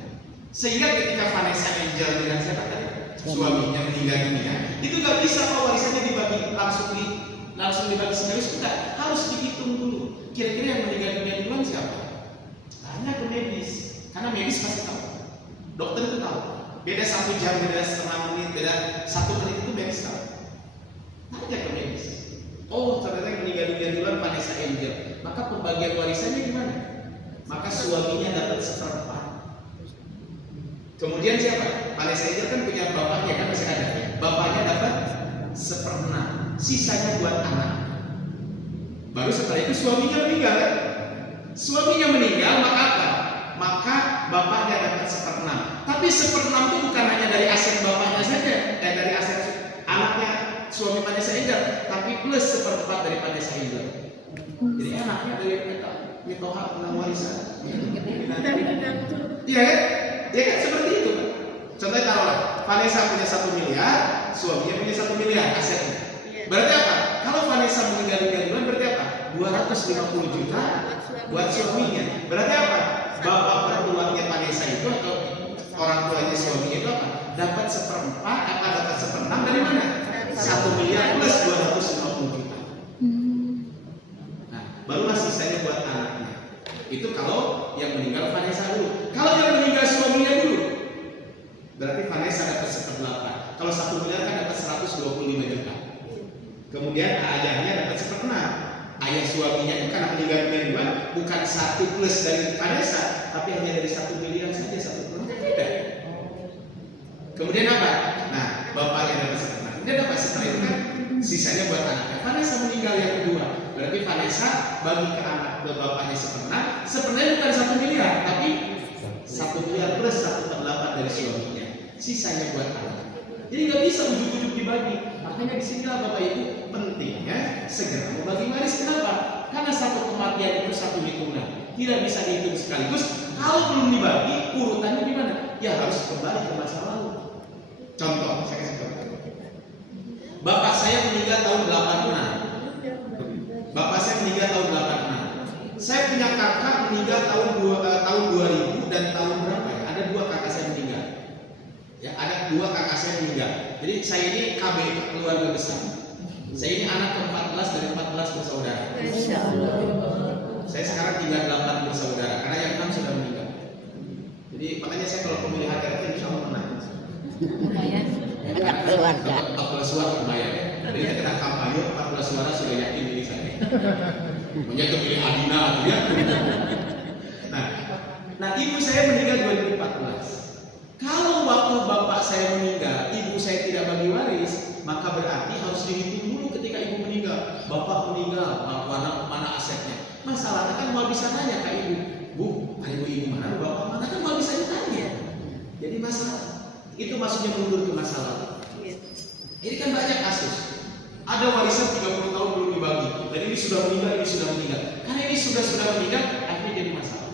Sehingga ketika Vanessa Angel dengan siapa tadi? Suaminya meninggal dunia, itu nggak bisa kalau warisannya dibagi langsung dibagi sekaligus, enggak, harus dihitung dulu. Kira-kira yang meninggal dunia duluan siapa? Tanya ke medis, karena medis pasti tahu. Dokter itu tahu. Beda 1 jam, beda setengah menit, beda 1 menit itu medis tahu. Tanya ke medis. Oh, ternyata yang meninggal dunia duluan Vanessa Angel. Maka pembagian warisannya gimana? Maka suaminya dapat 1/4. Kemudian siapa? Vanessa Angel kan punya bapaknya kan masih ada. Bapaknya dapat 1/6. Sisanya buat anak. Baru setelah itu suaminya meninggal kan? Suaminya meninggal maka apa? Maka bapaknya dapat 1/6. Tapi 1/6 itu bukan hanya dari aset bapaknya saja, dari aset anaknya suami Vanessa Angel, tapi plus 1/4 dari Vanessa Angel. Jadi anaknya dari mitohak tentang warisan. Iya kan? Ya kan seperti itu. Contohnya taruhlah Vanessa punya 1 miliar, suaminya punya 1 miliar asetnya. Berarti apa? Kalau Vanessa meninggal dunia duluan berarti apa? 250 juta buat suaminya. Berarti apa? Bapak mertuanya Vanessa itu atau orang tuanya suaminya itu apa? Dapat 1/4 apa dapat 1/6 dari mana? 1 miliar plus 250 juta. Nah, barulah sisanya buat anaknya. Itu kalau yang meninggal Vanessa dulu. Kalau yang meninggal suaminya dulu, berarti Vanessa dapat 1/8. Kalau 1 miliar kan dapat 125 juta. Kemudian ayahnya dapat 1/6. Ayah suaminya itu karena meninggal dunia duluan bukan 1 plus dari Vanessa, tapi hanya dari 1 miliar saja 1/6. Kemudian apa? Nah, bapaknya dapat 1/6. Dia dapat setelah itu kan sisanya buat anaknya. Vanessa meninggal yang kedua, berarti Vanessa bagi ke anak ke bapaknya 1/6. Sebenarnya bukan 1 miliar, tapi 1 miliar plus 1/8 dari suaminya. Sisanya buat anak. Jadi nggak bisa ujuk-ujuk dibagi. Makanya di sinilah Bapak Ibu pentingnya segera membagi waris. Kenapa? Karena satu kematian itu satu hitungan, tidak bisa dihitung sekaligus. Kalau belum dibagi, urutannya gimana? Ya harus kembali ke masa lalu. Contoh, saya kasih contoh. Bapak saya meninggal tahun 86. Bapak saya meninggal tahun 86. Saya punya kakak meninggal tahun 2000 dan tahun berapa ya? Ada 2 kakak saya meninggal. Ya, ada 2 kakak saya meninggal. Jadi saya ini KB keluarga besar. Saya ini anak ke-14 dari 14 bersaudara. Saya sekarang tinggal 8 bersaudara karena yang 6 sudah meninggal. Jadi makanya saya kalau pemilihan RT insya Allah menang. Anak keluarga. 14 suara kebayang. Jadi kita kena kampanye 14 suara sudah yakin diri saya. Maunya kepilih Adina gitu ya. Nah, ibu saya meninggal 2014. Kalau waktu bapak saya meninggal, ibu saya tidak bagi waris, maka berarti harus dihitung dulu ketika ibu meninggal. Bapak meninggal, mana asetnya? Masalahnya kan mau bisa nanya ke ibu, Bu, ibu mana, bapak mana, kan mau bisa ditanya. Jadi masalah. Itu maksudnya mundur ke masa lalu. Ini kan banyak kasus. Ada warisan 30 tahun belum dibagi, dan ini sudah meninggal, ini sudah meninggal. Karena ini sudah meninggal, akhirnya jadi masalah.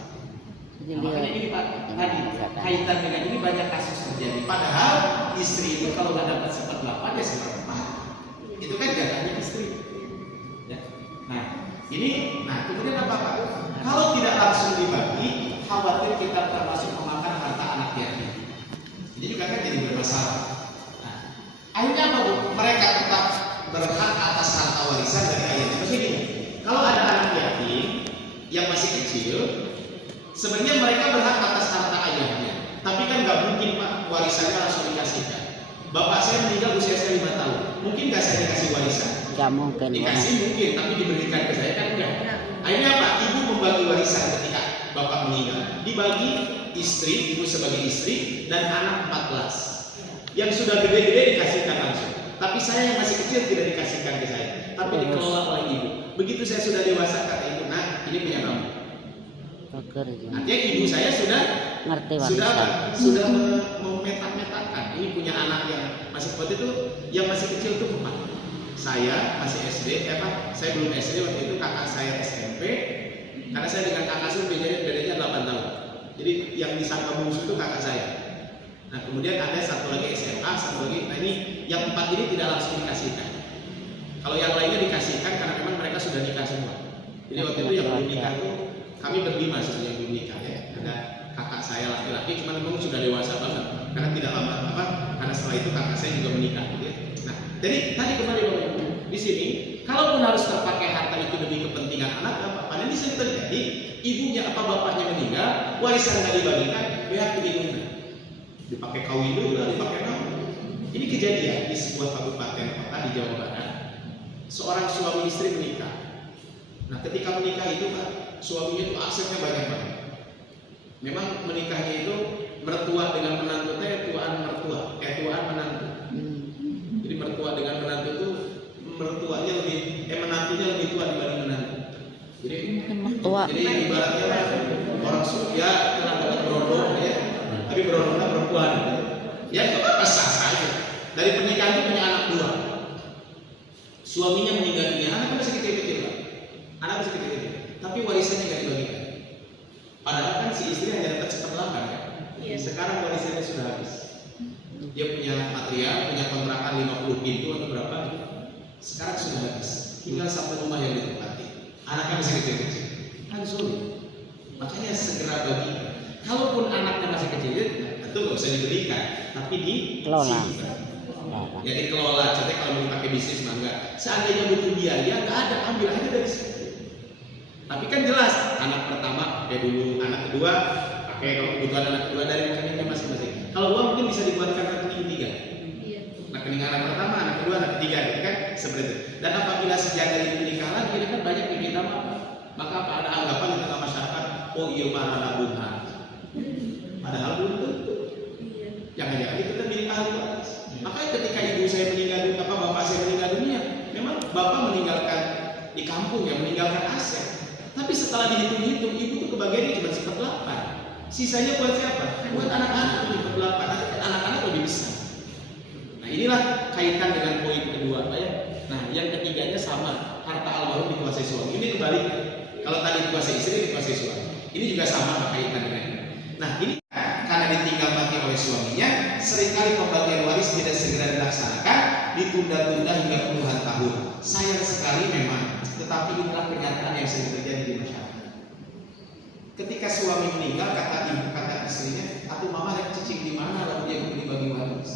Nah, makanya ini Pak, tadi kaitan dengan ini banyak kasus terjadi. Padahal istri itu kalau nggak dapat 1/8 ya 1/4. Itu kan jatahnya istri. Ya. Nah, kemudian apa Pak? Kalau tidak langsung dibagi, khawatir kita termasuk memakan harta anak yatim. Ini juga kan jadi bermasalah. Nah, akhirnya apa Bu? Mereka tetap berhak atas harta warisan dari ayahnya. Begini, kalau ada anak yatim yang masih kecil, sebenarnya mereka berhak atas harta ayahnya, tapi kan nggak mungkin Pak warisannya langsung dikasihkan. Bapak saya meninggal usia saya 5 tahun, mungkin nggak saya dikasih warisan? Nggak mungkin. Dikasih mungkin, tapi diberikan ke saya kan enggak. Akhirnya apa? Ibu membagi warisan ketika bapak meninggal, dibagi istri, ibu sebagai istri dan anak 14. Yang sudah gede-gede dikasihkan langsung. Tapi saya yang masih kecil tidak dikasihkan ke saya, tapi dikelola oleh ibu. Begitu saya sudah dewasa kata ibu, nah ini punya kamu. Artinya ibu saya sudah ngerti sudah memetak-metakkan. Ini punya anak yang masih seperti itu, yang masih kecil itu 4. Saya masih SD, saya belum SD waktu itu, kakak saya SMP. Karena saya dengan kakak saya bedanya 8 tahun. Jadi yang disangka bungsu itu kakak saya. Nah kemudian ada satu lagi SMA, satu lagi. Nah ini yang 4 ini tidak langsung dikasihkan. Kalau yang lainnya dikasihkan karena memang mereka sudah nikah semua. Jadi waktu itu yang belum nikah itu kami berlima sebenarnya belum nikah ya. Ada kakak saya laki-laki, cuma memang sudah dewasa banget. Karena tidak lama karena setelah itu kakak saya juga menikah. Gitu ya. Nah jadi tadi kembali Bapak Ibu, di di sini, kalaupun harus terpakai harta itu demi kepentingan anak, apa? Ini sering terjadi, ibunya apa bapaknya meninggal, warisan nggak dibagikan, pihak kebingungan. Dipakai kawin dulu, dipakai nama. Ini kejadian di sebuah kabupaten kota di Jawa Barat. Seorang suami istri menikah. Nah, ketika menikah itu kan, suaminya itu asetnya banyak banget. Memang menikahnya itu mertua dengan menantu tuaan mertua, tuaan menantu. Jadi mertua dengan menantu itu mertuanya menantunya lebih tua dibanding menantu. Jadi ibaratnya orang ya kan berondong ya, tapi berondongnya perempuan. Ya itu apa sah saja. Dari pernikahan itu punya anak 2. Suaminya meninggal dunia, anaknya masih kecil-kecil Pak. Anak masih kecil-kecil. Tapi warisannya nggak dibagikan. Padahal kan si istri hanya dapat 1/8 kan. Sekarang warisannya sudah habis. Dia punya material, punya kontrakan 50 pintu atau berapa. Sekarang sudah habis. Tinggal satu rumah yang ditempati. Anaknya masih kecil-kecil. Kan sulit. Makanya segera bagi. Kalaupun anaknya masih kecil, tentu nggak usah diberikan, tapi Kelola. Ya dikelola. Contohnya kalau mau dipakai bisnis mah enggak. Seandainya butuh biaya, nggak ada, ambil aja dari situ. Tapi kan jelas, anak pertama dulu, anak kedua pakai, kalau kebutuhan anak kedua dari rekeningnya masing-masing. Kalau uang mungkin bisa dibuatkan rekening 3. Rekening anak pertama, anak kedua, anak ketiga, gitu kan? Seperti itu. Dan apabila sejak dari menikah lagi, ini kan banyak yang kita apa? Maka apa ada anggapan di tengah masyarakat, oh iya para nabungan. Padahal belum tentu. Jangan-jangan itu kan milik ahli waris. Makanya ketika ibu saya meninggal dunia, bapak saya meninggal dunia, memang bapak meninggalkan di kampung yang meninggalkan aset. Tapi setelah dihitung-hitung, ibu tuh kebagiannya cuma 1/8. Sisanya buat siapa? Buat anak-anak 1/8. Nanti kan anak-anak lebih besar. Nah inilah kaitan dengan poin kedua, Pak ya. Nah yang ketiganya sama, harta almarhum dikuasai suami. Ini kembali. Kalau tadi dikuasai istri, dikuasai suami. Ini juga sama kaitan dengan ini. Nah ini karena ditinggal mati oleh suaminya, seringkali pembagian waris tidak segera dilaksanakan, ditunda-tunda hingga puluhan tahun. Sayang sekali memang, tetapi inilah kenyataan yang sering terjadi di masyarakat. Ketika suami meninggal, kata istrinya, "Atuh mama rek cicing di mana lalu dia dibagi waris?"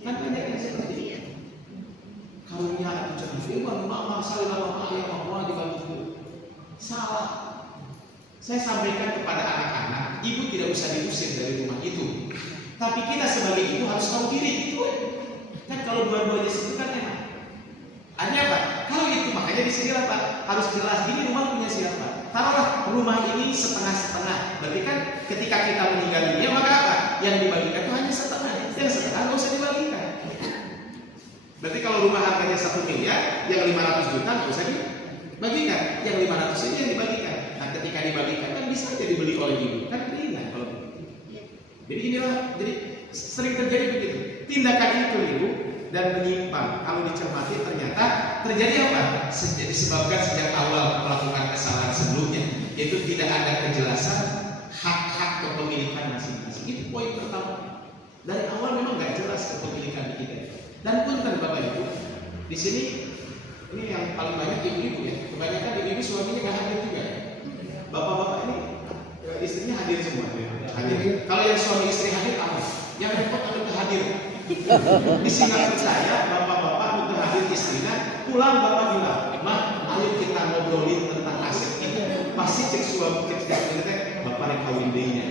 Kan banyak yang seperti itu. Karunya atuh cicing, mama salina mama ayah mama dibagi. Salah. Saya sampaikan kepada anak-anak, ibu tidak usah diusir dari rumah itu. Tapi kita sebagai ibu harus tahu diri gitu. Kan kalau dua-duanya itu kan enak. Hanya apa? Kalau itu makanya di sini Pak harus jelas ini rumah punya siapa. Taruhlah rumah ini setengah-setengah. Berarti kan ketika kita meninggal dunia maka apa? Yang dibagikan itu hanya setengah. Yang setengah nggak usah dibagikan. Berarti kalau rumah harganya 1 miliar, yang 500 juta nggak usah dibagikan. Yang 500 ini yang dibagikan. Nah ketika dibagikan kan bisa aja dibeli oleh ibu. Kan ringan kalau begitu. Jadi inilah, jadi sering terjadi begitu. Tindakan itu ibu dan menyimpang. Kalau dicermati ternyata terjadi apa? Disebabkan sejak awal melakukan kesalahan sebelumnya, itu tidak ada kejelasan hak-hak kepemilikan masing-masing. Itu poin pertama. Dari awal memang nggak jelas kepemilikan kita. Dan pun kan Bapak Ibu, di sini ini yang paling banyak ibu-ibu ya. Kebanyakan ibu-ibu suaminya nggak hadir juga ya. Bapak-bapak ini istrinya hadir semua ya. Hadir. Kalau yang suami istri hadir apa? Yang repot adalah hadir. Di sini percaya bapak-bapak untuk hadir istrinya, pulang bapak bilang, "Mah, ayo kita ngobrolin tentang aset ini." Pasti cek suami cek bapak yang kawin dehnya.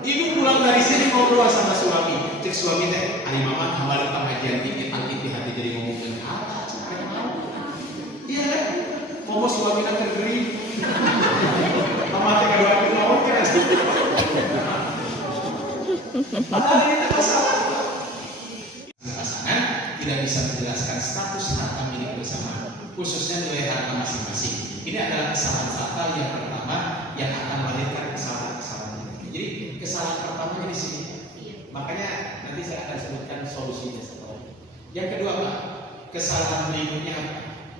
Ibu pulang dari sini ngobrol sama suami, cek suami teh, "Ari mama hambal pengajian ini angkit di hati jadi ngomongin apa?" Iya kan? Mau suami nak tergeri. Mama teh kadang ngomong kan. Padahal ini masalah. Pasangan tidak bisa menjelaskan status harta milik bersama, khususnya nilai harta masing-masing. Ini adalah kesalahan fatal yang pertama yang akan melahirkan kesalahan-kesalahan. Jadi kesalahan pertamanya di sini. Makanya nanti saya akan sebutkan solusinya setelah. Yang kedua Pak, kesalahan berikutnya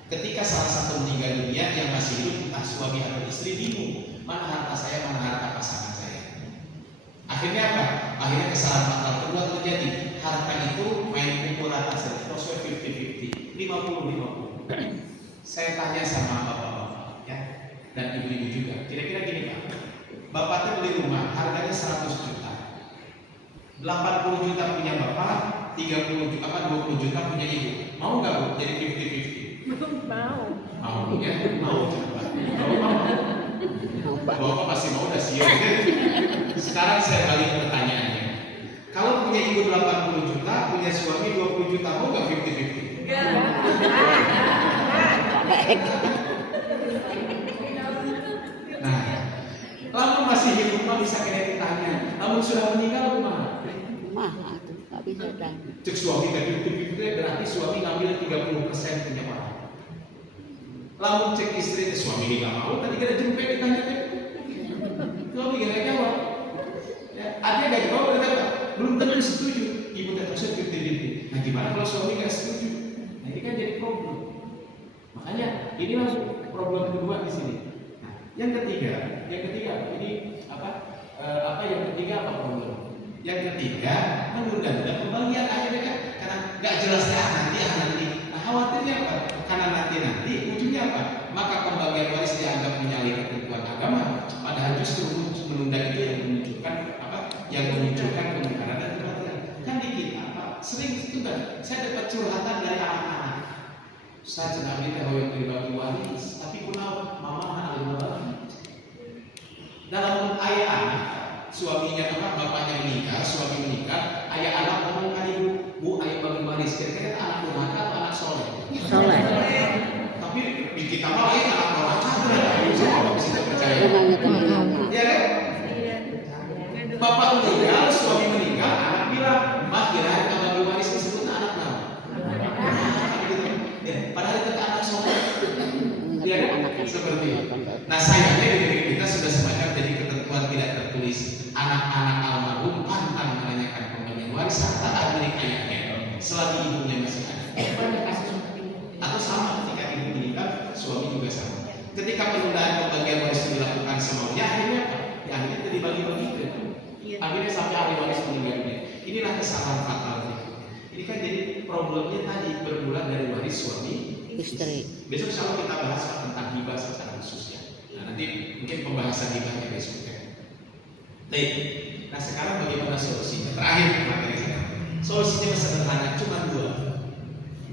ketika salah satu meninggal dunia yang masih hidup entah suami atau istri bingung mana harta saya, mana harta pasangan saya. Akhirnya apa? Akhirnya kesalahan fatal kedua terjadi. Harta itu main pukul rata saja, proses 50-50, 50-50. Saya tanya sama bapak-bapak ya, dan ibu-ibu juga. Kira-kira gini Pak, bapak tuh beli rumah harganya 100 juta, 80 juta punya bapak, 30 juta, 20 juta punya ibu. Mau nggak Bu? Jadi 50-50? Mau. Mau ya? Mau coba. Mau. Bapak pasti mau, udah siap. Sekarang saya balik pertanyaannya. Kalau punya ibu 80 juta, punya suami 20 juta, mau nggak 50-50? Nah, lalu masih hidup mah bisa kena ditanya. Namun sudah meninggal kumaha? Mah, tuh nggak bisa dah. Cek suami ke 50-50 berarti suami ngambil 30% punya orang. Lalu cek istri, suami ini nggak mau, tadi kita jemput ditanya tuh. Suami nggak jawab. Ya, artinya nggak jawab berarti apa? Belum tentu setuju. Ibu tetap setuju 50-50. Nah gimana kalau suami nggak setuju? Nah ini kan jadi problem. Makanya inilah problem kedua di sini. Nah, yang ketiga ini apa yang ketiga apa problem? Yang ketiga menunda-nunda pembagian akhirnya kan karena nggak jelas nanti. Nah, khawatirnya apa? Karena nanti ujungnya apa? Maka pembagian waris dianggap menyalahi ketentuan agama. Padahal justru menunda itu yang menunjukkan apa? Yang menunjukkan kemungkaran dan kebatilan. Kan di kita sering itu kan saya dapat curhatan dari anak-anak. Saya cenah kita hoyong dibagi waris, tapi kunaon mama alim banget. Dalam ayah anak, suaminya apa? Bapaknya meninggal, suami meninggal, ayah anak ngomong ke ibu, Bu, ayah bagi waris. Kira-kira anak durhaka atau anak soleh? Soleh. Tapi di kita mah ayah anak durhaka, siapa bisa percaya? Ya kan? Bapak meninggal, suami meninggal, anak bilang, Mah kira-kira bagi waris tersebut anak nama. Padahal itu anak soleh, ya kan? Seperti itu. Nah sayangnya di negeri kita sudah semacam jadi ketentuan tidak tertulis. Anak-anak almarhum pantang menanyakan pembagian waris serta milik ayahnya selagi ibunya masih ada. Banyak kasus seperti itu. Atau sama ketika ibu meninggal, suami juga sama. Ketika penundaan pembagian waris dilakukan semaunya, akhirnya apa? Ya akhirnya itu dibagi-bagikan. Akhirnya sampai ahli waris meninggal dunia. Inilah kesalahan fatal. Ini kan jadi problemnya tadi bermula dari waris suami istri. Besok kalau kita bahas tentang hibah secara khusus ya. Nah nanti mungkin pembahasan hibahnya besok ya. Baik. Nah sekarang bagaimana solusinya? Terakhir materi kita. Solusinya sederhana, cuma dua.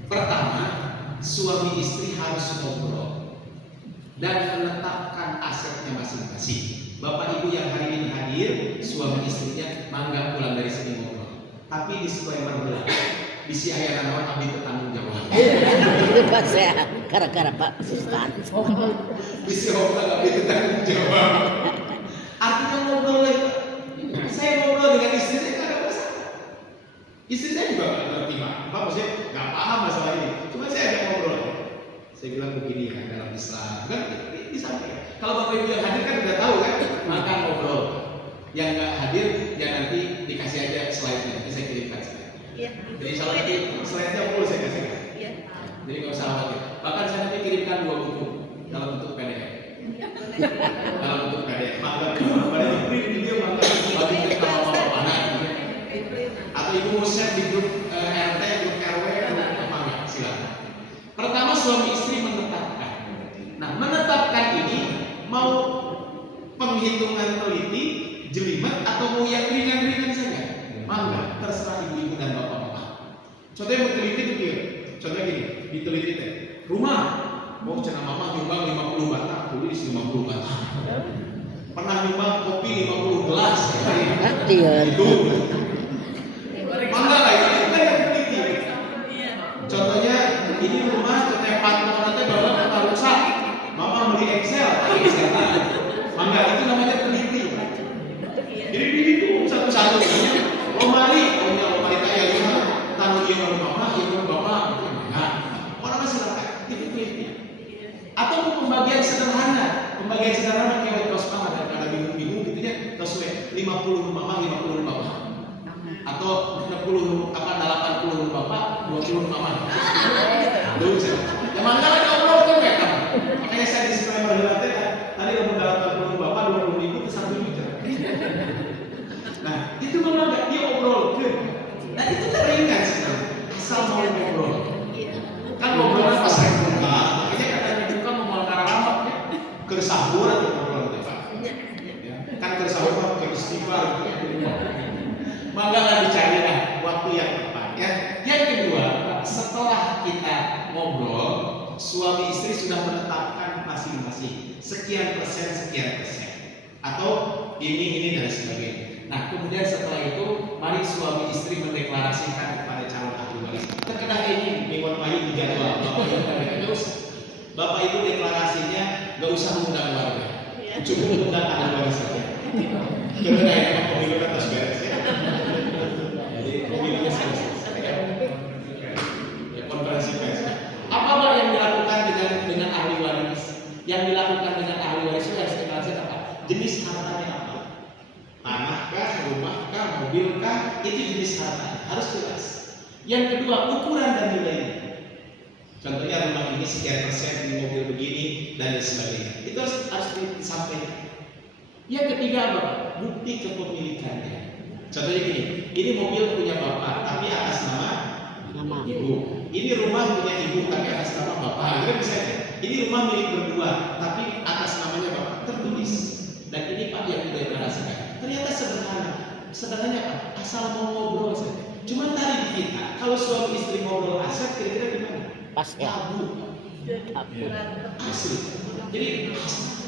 Pertama, suami istri harus ngobrol dan menetapkan asetnya masing-masing. Bapak ibu yang hari ini hadir, suami istrinya mangga pulang dari sini ngobrol. Tapi disclaimer belakang, bisi ayah nawan abdi bertanggung jawab. Itu Pak saya gara-gara Pak Sistan. Bisi orang abdi bertanggung jawab. Artinya ngobrol lagi. Saya ngobrol dengan istri saya nggak ada masalah. Istri saya juga nggak ngerti apa, maksudnya nggak paham masalah ini. Cuma saya ajak ngobrol. Saya bilang begini ya dalam Islam, kan disampaikan. Kalau bapak ibu yang hadir kan udah tahu kan, maka ngobrol. Yang nggak hadir, ya nanti dikasih aja slide-nya, nanti saya kirimkan slide. Iya. Jadi kalau nanti slide-nya full saya kasih. Iya. Jadi nggak usah khawatir. Bahkan saya nanti kirimkan 2 buku dalam bentuk PDF. Dalam bentuk PDF. Maka pada print video maka bagi kita kalau mana atau ibu mau share di grup RT, grup RW, grup apa silakan. Pertama suami istri menetapkan. Nah menetapkan ini mau penghitungan teliti, jelimet atau mau yang ringan-ringan saja, mangga terserah ibu-ibu dan bapak-bapak. Contohnya mau teliti itu ya. Contohnya gini, diteliti teh rumah mau cina mama nyumbang 50 batang, tulis 50 batang. Pernah nyumbang kopi 50 gelas itu mangga lah itu kan yang teliti. Contohnya ini rumah contohnya pantauan nanti bapak pernah rusak, mama beli Excel mangga itu namanya teliti. Jadi itu satu-satu lemari kaya lima taruh dia baru bapak nah orang silakan itu teliti. Atau pembagian sederhana kayak kos pangan daripada bingung-bingung gitu ya sesuai 50 mama 50 bapak atau 60 bapak 20 mama dulu ya mangga ada obrol kan ya makanya saya disclaimer tadi ada 80 bapak 20 ribu ke 1 juta. Nah itu memang gak dia obrol ke. Nah itu teringat sebenarnya asal mau ngobrol. Kan ngobrolnya pas saya buka, makanya katanya buka mau kararamak ya ke sahur atau ngobrol ya Pak. Kan ke sahur ke istighfar. Mangga lah dicari lah waktu yang tepat ya. setelah kita ngobrol, suami istri sudah menetapkan masing-masing sekian persen, atau ini dan sebagainya. Nah, kemudian setelah itu, mari suami istri mendeklarasikan kepada calon ahli waris. Terkena ini mingguan pagi di jadwal. Bapak Ibu deklarasinya nggak usah mengundang warga, cukup mengundang ahli waris saja. Karena ini pemilu atas beres ya. Jadi pemilunya selesai. Ya, konferensi pers. Apa yang dilakukan dengan ahli waris? Yang dilakukan dengan ahli waris itu harus deklarasi apa? Jenis hartanya apa? Tanahkah, rumahkah, mobilkah? Itu jenis harta harus jelas. Yang kedua, ukuran dan nilainya. Contohnya rumah ini sekian persen, ini mobil begini dan lain sebagainya. Itu harus disampaikan. Yang ketiga apa? Bukti kepemilikannya. Contohnya gini, ini mobil punya bapak tapi atas nama ibu. Ini rumah punya ibu tapi atas nama bapak. Itu bisa ya. Ini rumah milik berdua tapi atas namanya bapak, tertulis. Dan ini Pak yang kita deklarasikan. Ternyata sederhananya Pak, asal mau ngobrol saja. Cuma tadi kita, kalau suami istri ngobrol aset, kira-kira gimana? Pas ya. Tabu. Asli. Jadi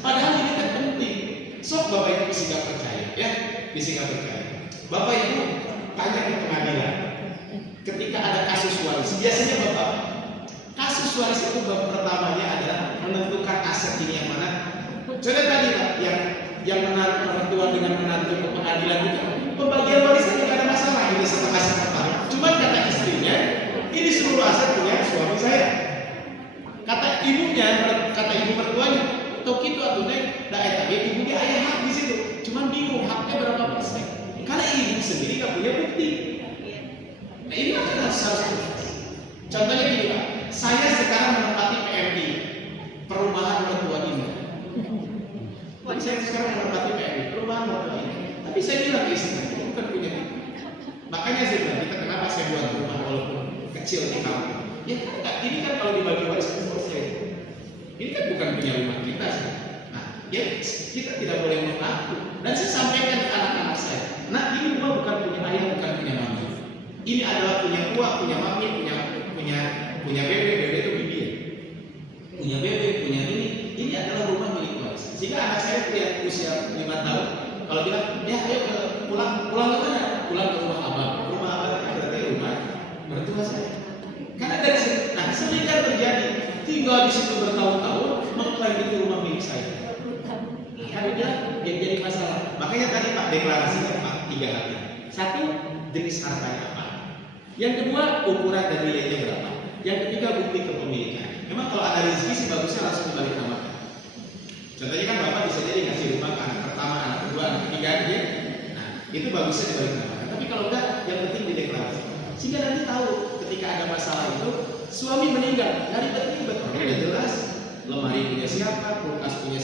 padahal ini kan penting. Sok Bapak Ibu bisa nggak percaya, ya, bisa nggak percaya. Bapak Ibu tanya ke pengadilan. Ketika ada kasus waris, biasanya Bapak, kasus waris itu pertamanya adalah menentukan aset ini yang mana. Coba tadi Pak, yang menentukan dengan menantu ke pengadilan itu, pembagian warisnya tidak ada masalah, ini sama aset apa. Cuma kata istrinya, ini seluruh aset punya suami saya. Kata ibunya, kata ibu mertuanya, tok itu atunya daerah ibunya ayah hak di situ. Cuman bingung haknya berapa persen. Karena ibu sendiri nggak punya bukti. Nah ini harus contohnya gini Pak, saya sekarang menempati PMI, perumahan mertua ini. Saya sekarang menempati PMI, perumahan mertua ini. Tapi saya bilang ke istri, itu bukan punya bukti. Makanya saya bilang, kita kenapa saya buat rumah walaupun kecil di kampung. Ya kan, ini kan kalau dibagi waris kan selesai. Ini kan bukan punya rumah kita sih. Nah, ya kita tidak boleh mengaku. Dan saya sampaikan ke anak-anak saya, nah ini rumah bukan punya ayah, bukan punya mami. Ini adalah punya uang, punya mami, punya bebek itu bibi ya. Punya bebek, punya ini. Ini adalah rumah milik waris. Sehingga anak saya punya usia 5 tahun, kalau bilang, ya ayo pulang ke mana? Pulang ke rumah abang. Rumah abang berarti rumah mertua saya. Karena dari situ, nah sering kan terjadi tinggal di situ bertahun-tahun mengklaim itu rumah milik saya. Karena dia yang jadi masalah. Makanya tadi Pak deklarasinya Pak 3 hal. Satu, jenis hartanya apa? Yang kedua, ukuran dan nilainya berapa? Yang ketiga, bukti kepemilikan. Memang kalau ada rezeki sih bagusnya langsung dibalik nama. Contohnya kan Bapak bisa jadi ngasih rumah ke anak pertama, anak kedua, anak ketiga gitu. Nah, itu bagusnya dibalik nama. Tapi kalau enggak, yang penting dideklarasi. Sehingga nanti tahu ketika ada masalah itu, suami meninggal, dari ribet, udah jelas. Lemari punya siapa, kulkas punya